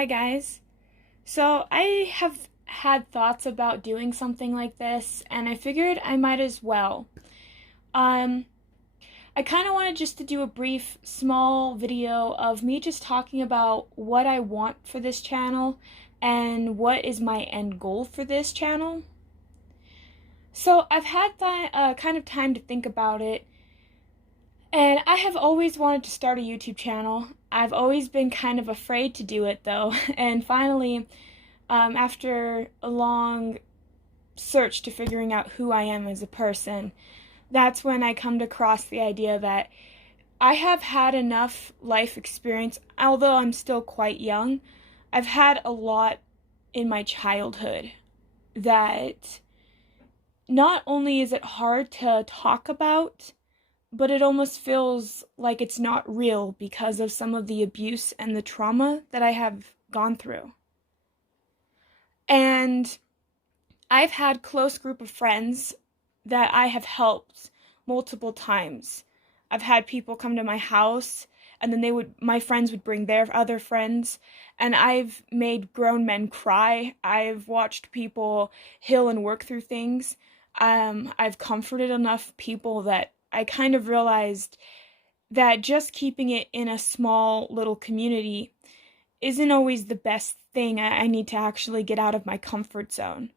Hi guys. So I have had thoughts about doing something like this and I figured I might as well. Um I kind of wanted just to do a brief small video of me just talking about what I want for this channel and what is my end goal for this channel. So I've had kind of time to think about it, and I have always wanted to start a YouTube channel. I've always been kind of afraid to do it though, and finally after a long search to figuring out who I am as a person, that's when I come across the idea that I have had enough life experience, although I'm still quite young. I've had a lot in my childhood that not only is it hard to talk about, but it almost feels like it's not real because of some of the abuse and the trauma that I have gone through. And I've had close group of friends that I have helped multiple times. I've had people come to my house and then my friends would bring their other friends, and I've made grown men cry. I've watched people heal and work through things. I've comforted enough people that I kind of realized that just keeping it in a small little community isn't always the best thing. I need to actually get out of my comfort zone.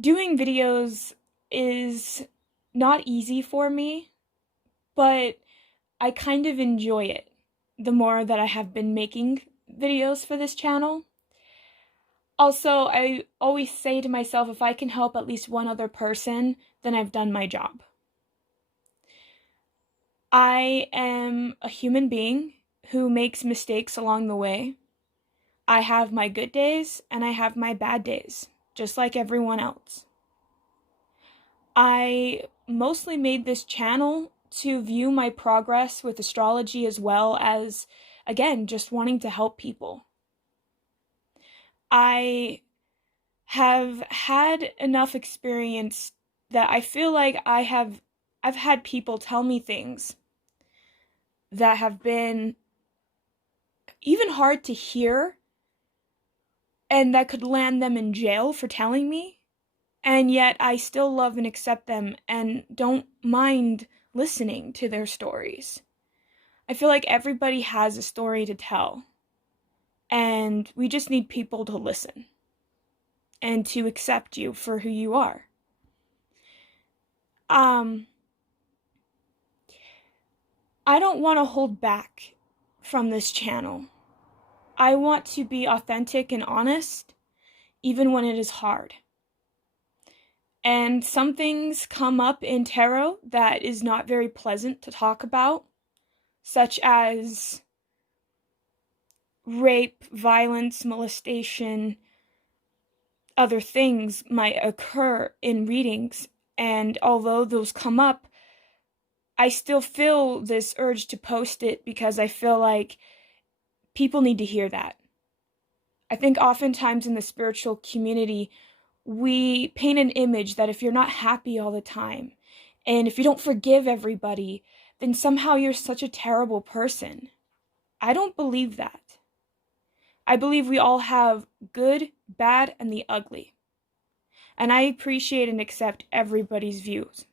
Doing videos is not easy for me, but I kind of enjoy it the more that I have been making videos for this channel. Also, I always say to myself, if I can help at least one other person, then I've done my job. I am a human being who makes mistakes along the way. I have my good days and I have my bad days, just like everyone else. I mostly made this channel to view my progress with astrology, as well as, again, just wanting to help people. I have had enough experience that I feel like I've had people tell me things that have been even hard to hear and that could land them in jail for telling me. And yet I still love and accept them and don't mind listening to their stories. I feel like everybody has a story to tell, and we just need people to listen and to accept you for who you are. I don't want to hold back from this channel. I want to be authentic and honest, even when it is hard. And some things come up in tarot that is not very pleasant to talk about, such as rape, violence, molestation. Other things might occur in readings, and although those come up, I still feel this urge to post it because I feel like people need to hear that. I think oftentimes in the spiritual community, we paint an image that if you're not happy all the time, and if you don't forgive everybody, then somehow you're such a terrible person. I don't believe that. I believe we all have good, bad, and the ugly. And I appreciate and accept everybody's views.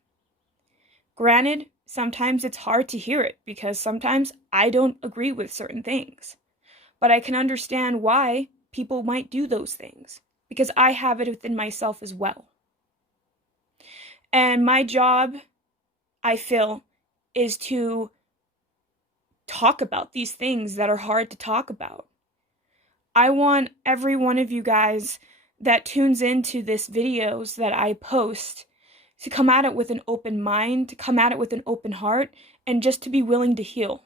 Granted, sometimes it's hard to hear it because sometimes I don't agree with certain things. But I can understand why people might do those things because I have it within myself as well. And my job, I feel, is to talk about these things that are hard to talk about. I want every one of you guys that tunes into this videos that I post to come at it with an open mind, to come at it with an open heart, and just to be willing to heal.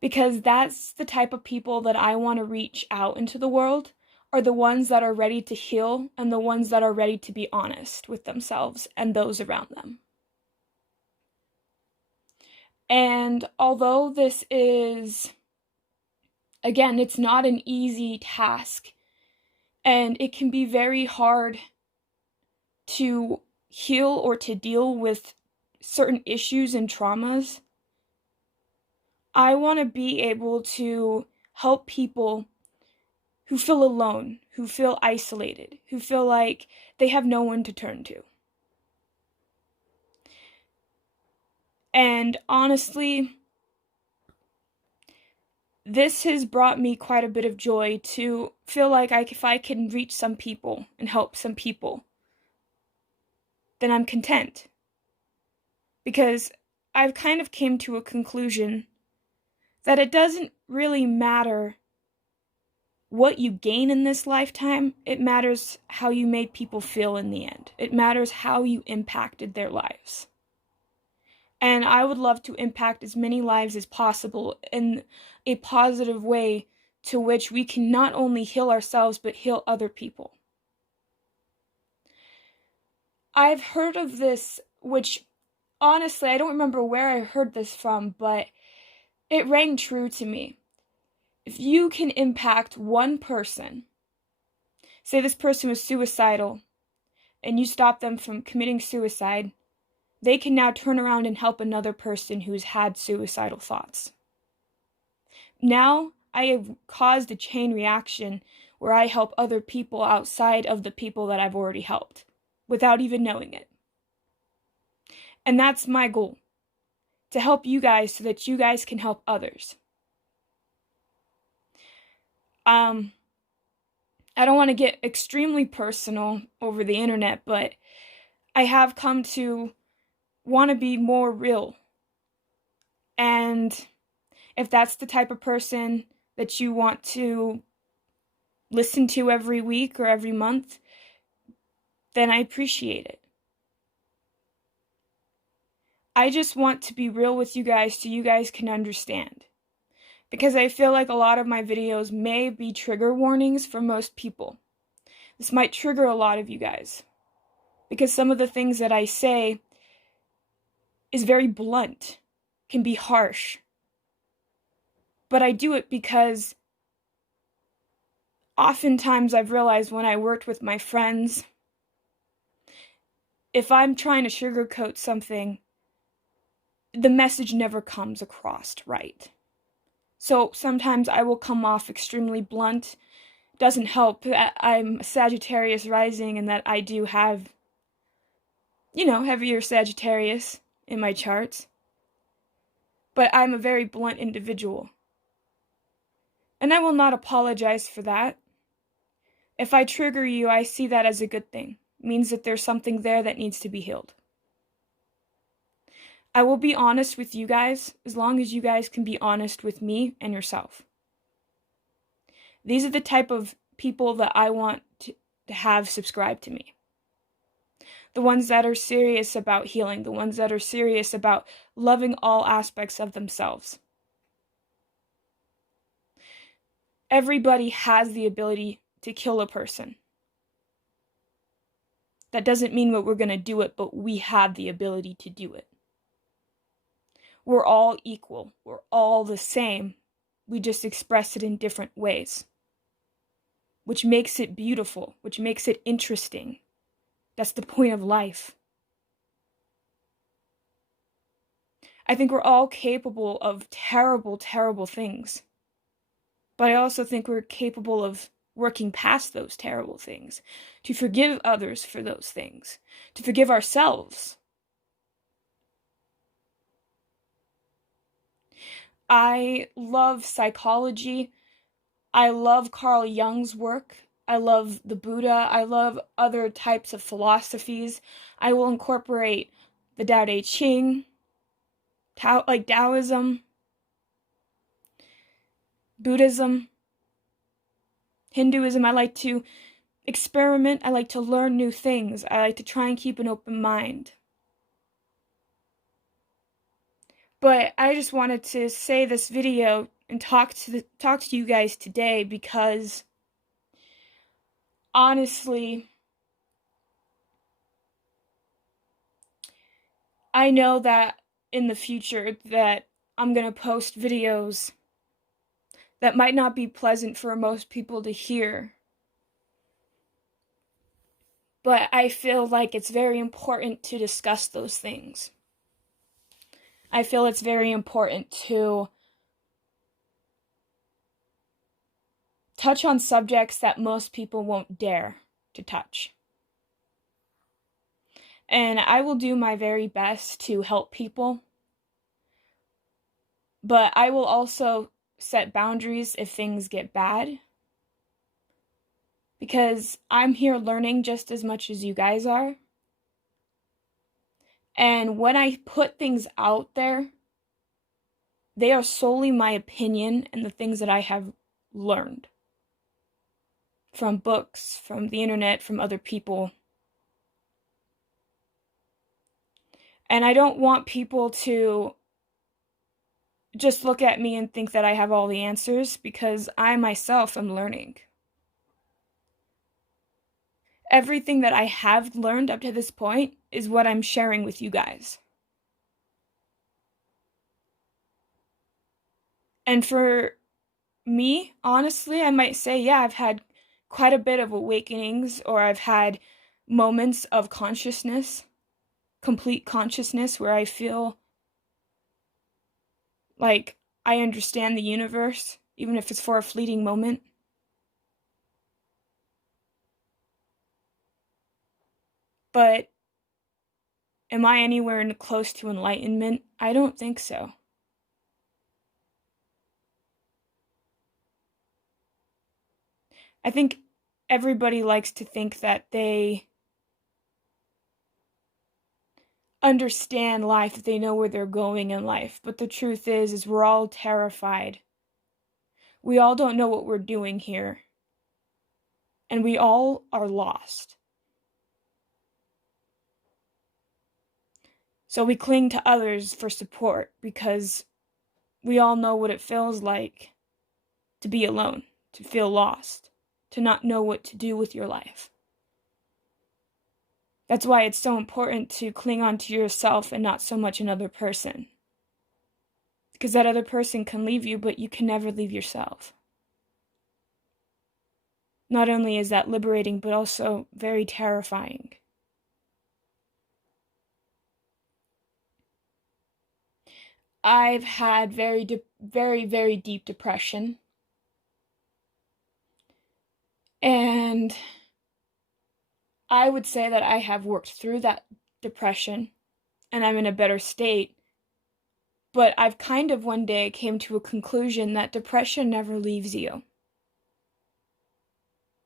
Because that's the type of people that I want to reach out into the world, are the ones that are ready to heal and the ones that are ready to be honest with themselves and those around them. And although this is, again, it's not an easy task, and it can be very hard to heal or to deal with certain issues and traumas, I want to be able to help people who feel alone, who feel isolated, who feel like they have no one to turn to. And honestly, this has brought me quite a bit of joy to feel like if I can reach some people and help some people, then I'm content. Because I've kind of came to a conclusion that it doesn't really matter what you gain in this lifetime. It matters how you made people feel in the end. It matters how you impacted their lives. And I would love to impact as many lives as possible in a positive way to which we can not only heal ourselves, but heal other people. I've heard of this, which honestly, I don't remember where I heard this from, but it rang true to me. If you can impact one person, say this person was suicidal, and you stop them from committing suicide, they can now turn around and help another person who's had suicidal thoughts. Now I have caused a chain reaction where I help other people outside of the people that I've already helped, without even knowing it. And that's my goal, to help you guys so that you guys can help others. I don't want to get extremely personal over the internet, but I have come to want to be more real. And if that's the type of person that you want to listen to every week or every month, then I appreciate it. I just want to be real with you guys so you guys can understand. Because I feel like a lot of my videos may be trigger warnings for most people. This might trigger a lot of you guys. Because some of the things that I say is very blunt, can be harsh. But I do it because oftentimes I've realized when I worked with my friends, if I'm trying to sugarcoat something, the message never comes across right. So sometimes I will come off extremely blunt. Doesn't help that I'm Sagittarius rising and that I do have, heavier Sagittarius in my charts. But I'm a very blunt individual. And I will not apologize for that. If I trigger you, I see that as a good thing. It means that there's something there that needs to be healed. I will be honest with you guys as long as you guys can be honest with me and yourself. These are the type of people that I want to have subscribe to me. The ones that are serious about healing, the ones that are serious about loving all aspects of themselves. Everybody has the ability to kill a person. That doesn't mean that we're going to do it, but we have the ability to do it. We're all equal. We're all the same. We just express it in different ways. Which makes it beautiful, which makes it interesting. That's the point of life. I think we're all capable of terrible, terrible things. But I also think we're capable of working past those terrible things, to forgive others for those things, to forgive ourselves. I love psychology. I love Carl Jung's work. I love the Buddha. I love other types of philosophies. I will incorporate the Tao Te Ching, like Taoism, Buddhism, Hinduism. I like to experiment. I like to learn new things. I like to try and keep an open mind. But I just wanted to say this video and talk to you guys today because honestly, I know that in the future that I'm going to post videos that might not be pleasant for most people to hear. But I feel like it's very important to discuss those things. I feel it's very important to touch on subjects that most people won't dare to touch. And I will do my very best to help people, but I will also set boundaries if things get bad, because I'm here learning just as much as you guys are. And when I put things out there, they are solely my opinion and the things that I have learned from books, from the internet, from other people. And I don't want people to just look at me and think that I have all the answers, because I myself am learning. Everything that I have learned up to this point is what I'm sharing with you guys. And for me, honestly, I might say, yeah, I've had quite a bit of awakenings, or I've had moments of consciousness, complete consciousness, where I feel like I understand the universe, even if it's for a fleeting moment. But am I anywhere close to enlightenment? I don't think so. I think everybody likes to think that they understand life, that they know where they're going in life. But the truth is we're all terrified. We all don't know what we're doing here. And we all are lost. So we cling to others for support, because we all know what it feels like to be alone, to feel lost, to not know what to do with your life. That's why it's so important to cling on to yourself and not so much another person. Because that other person can leave you, but you can never leave yourself. Not only is that liberating, but also very terrifying. I've had very deep depression. And I would say that I have worked through that depression and I'm in a better state. But I've kind of one day came to a conclusion that depression never leaves you.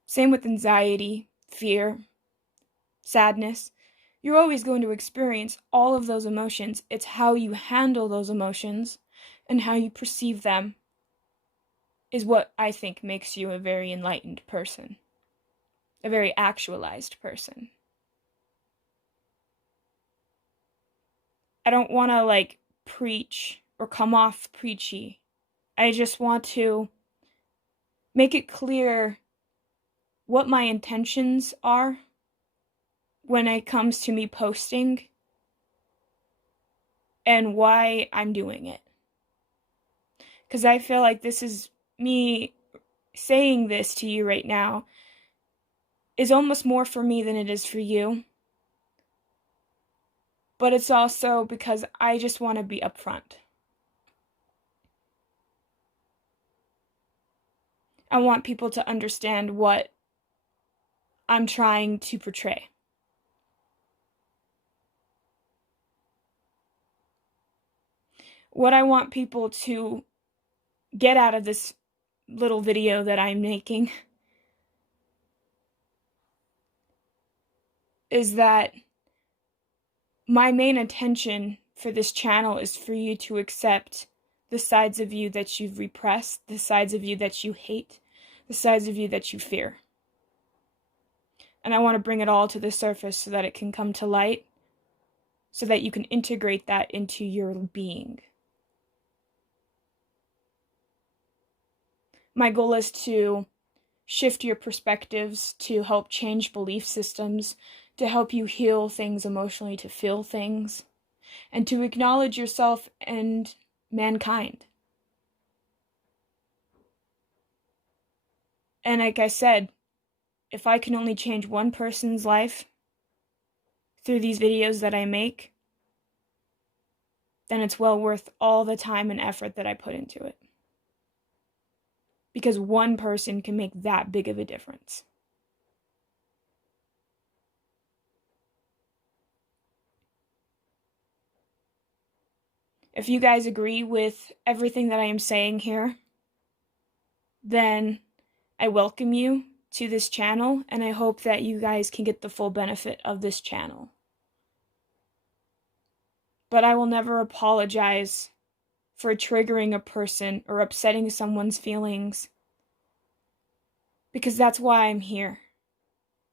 Same with anxiety, fear, sadness. You're always going to experience all of those emotions. It's how you handle those emotions and how you perceive them is what I think makes you a very enlightened person, a very actualized person. I don't want to preach or come off preachy. I just want to make it clear what my intentions are when it comes to me posting and why I'm doing it. Because I feel like this is me saying this to you right now is almost more for me than it is for you. But it's also because I just want to be upfront. I want people to understand what I'm trying to portray. What I want people to get out of this little video that I'm making is that my main intention for this channel is for you to accept the sides of you that you've repressed, the sides of you that you hate, the sides of you that you fear. And I want to bring it all to the surface so that it can come to light, so that you can integrate that into your being. My goal is to shift your perspectives, to help change belief systems, to help you heal things emotionally, to feel things, and to acknowledge yourself and mankind. And like I said, if I can only change one person's life through these videos that I make, then it's well worth all the time and effort that I put into it. because one person can make that big of a difference. If you guys agree with everything that I am saying here, then I welcome you to this channel, and I hope that you guys can get the full benefit of this channel. But I will never apologize for triggering a person or upsetting someone's feelings, because that's why I'm here.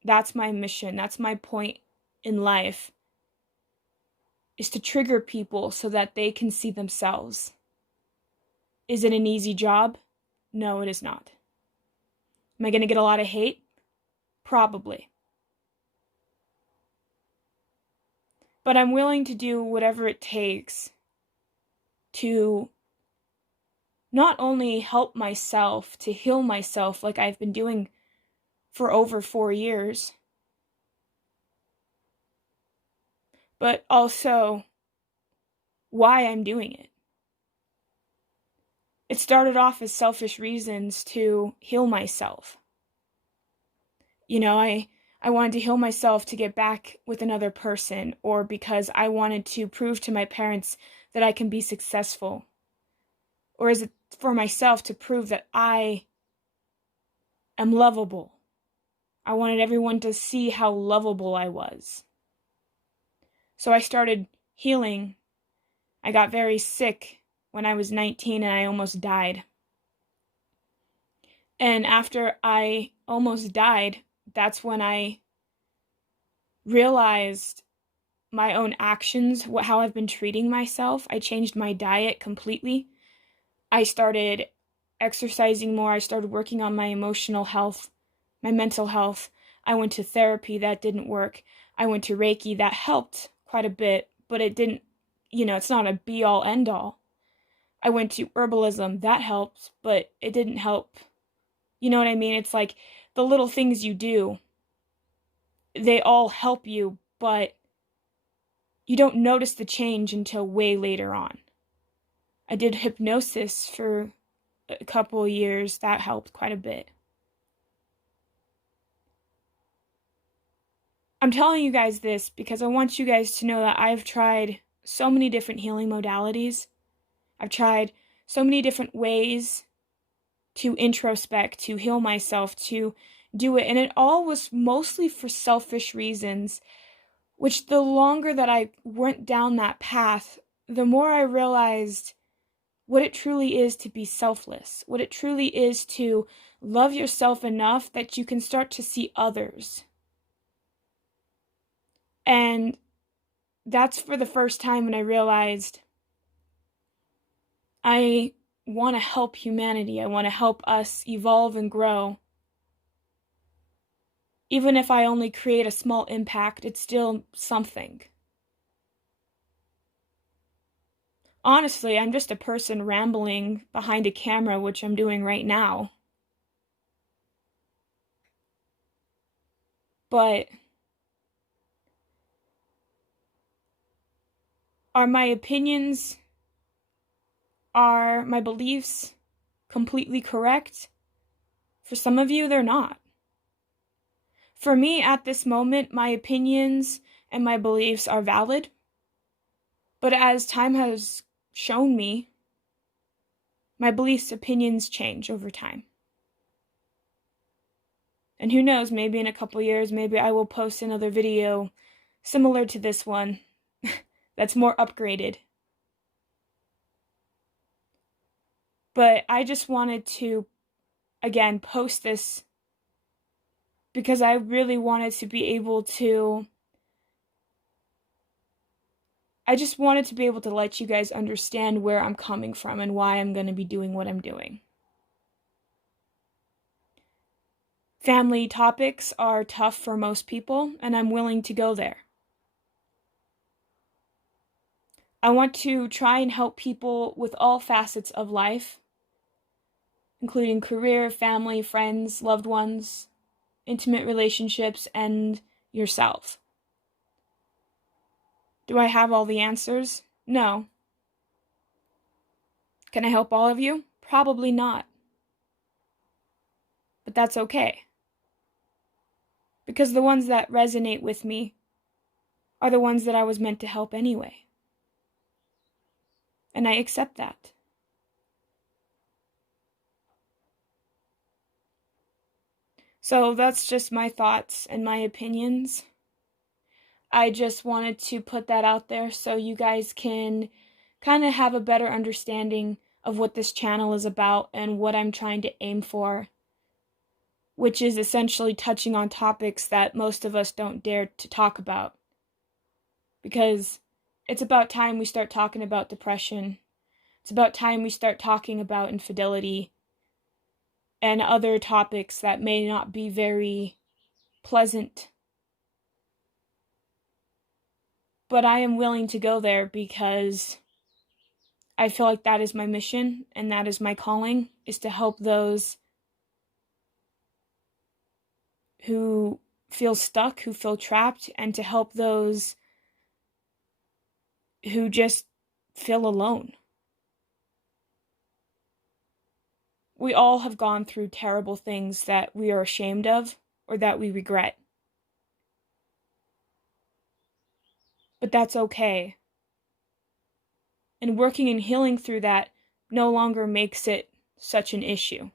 That's my mission. That's my point in life, is to trigger people so that they can see themselves. Is it an easy job? No, it is not. Am I going to get a lot of hate? Probably. But I'm willing to do whatever it takes to not only help myself, to heal myself like I've been doing for over 4 years, but also why I'm doing it. It started off as selfish reasons to heal myself. You know, I wanted to heal myself to get back with another person, or because I wanted to prove to my parents that I can be successful. Or is it for myself to prove that I am lovable? I wanted everyone to see how lovable I was. So I started healing. I got very sick when I was 19 and I almost died. And after I almost died, that's when I realized my own actions, how I've been treating myself. I changed my diet completely. I started exercising more. I started working on my emotional health, my mental health. I went to therapy. That didn't work. I went to Reiki. That helped quite a bit, but it didn't, it's not a be-all, end-all. I went to herbalism. That helped, but it didn't help. You know what I mean? It's like the little things you do, they all help you, but you don't notice the change until way later on. I did hypnosis for a couple of years. That helped quite a bit. I'm telling you guys this because I want you guys to know that I've tried so many different healing modalities. I've tried so many different ways to introspect, to heal myself, to do it. And it all was mostly for selfish reasons, which the longer that I went down that path, the more I realized what it truly is to be selfless, what it truly is to love yourself enough that you can start to see others. And that's for the first time when I realized I want to help humanity. I want to help us evolve and grow. Even if I only create a small impact, it's still something. Honestly, I'm just a person rambling behind a camera, which I'm doing right now. But are my opinions, are my beliefs completely correct? For some of you, they're not. For me, at this moment, my opinions and my beliefs are valid. But as time has shown me, my beliefs, opinions change over time. And who knows, maybe in a couple years, maybe I will post another video similar to this one that's more upgraded. But I just wanted to, again, post this because I really wanted to be able to, I just wanted to be able to let you guys understand where I'm coming from and why I'm going to be doing what I'm doing. Family topics are tough for most people, and I'm willing to go there. I want to try and help people with all facets of life, including career, family, friends, loved ones, intimate relationships, and yourself. Do I have all the answers? No. Can I help all of you? Probably not. But that's okay. Because the ones that resonate with me are the ones that I was meant to help anyway. And I accept that. So that's just my thoughts and my opinions. I just wanted to put that out there so you guys can kind of have a better understanding of what this channel is about and what I'm trying to aim for, which is essentially touching on topics that most of us don't dare to talk about. Because it's about time we start talking about depression. It's about time we start talking about infidelity and other topics that may not be very pleasant. But I am willing to go there because I feel like that is my mission and that is my calling, is to help those who feel stuck, who feel trapped, and to help those who just feel alone. We all have gone through terrible things that we are ashamed of or that we regret. But that's okay. And working and healing through that no longer makes it such an issue.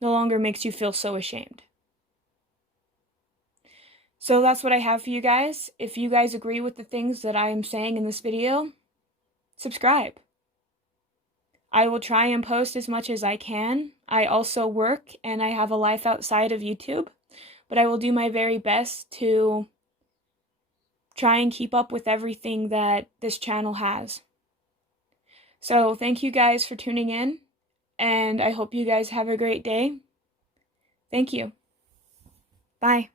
No longer makes you feel so ashamed. So that's what I have for you guys. If you guys agree with the things that I am saying in this video, subscribe. I will try and post as much as I can. I also work and I have a life outside of YouTube, but I will do my very best to try and keep up with everything that this channel has. So thank you guys for tuning in, and I hope you guys have a great day. Thank you. Bye.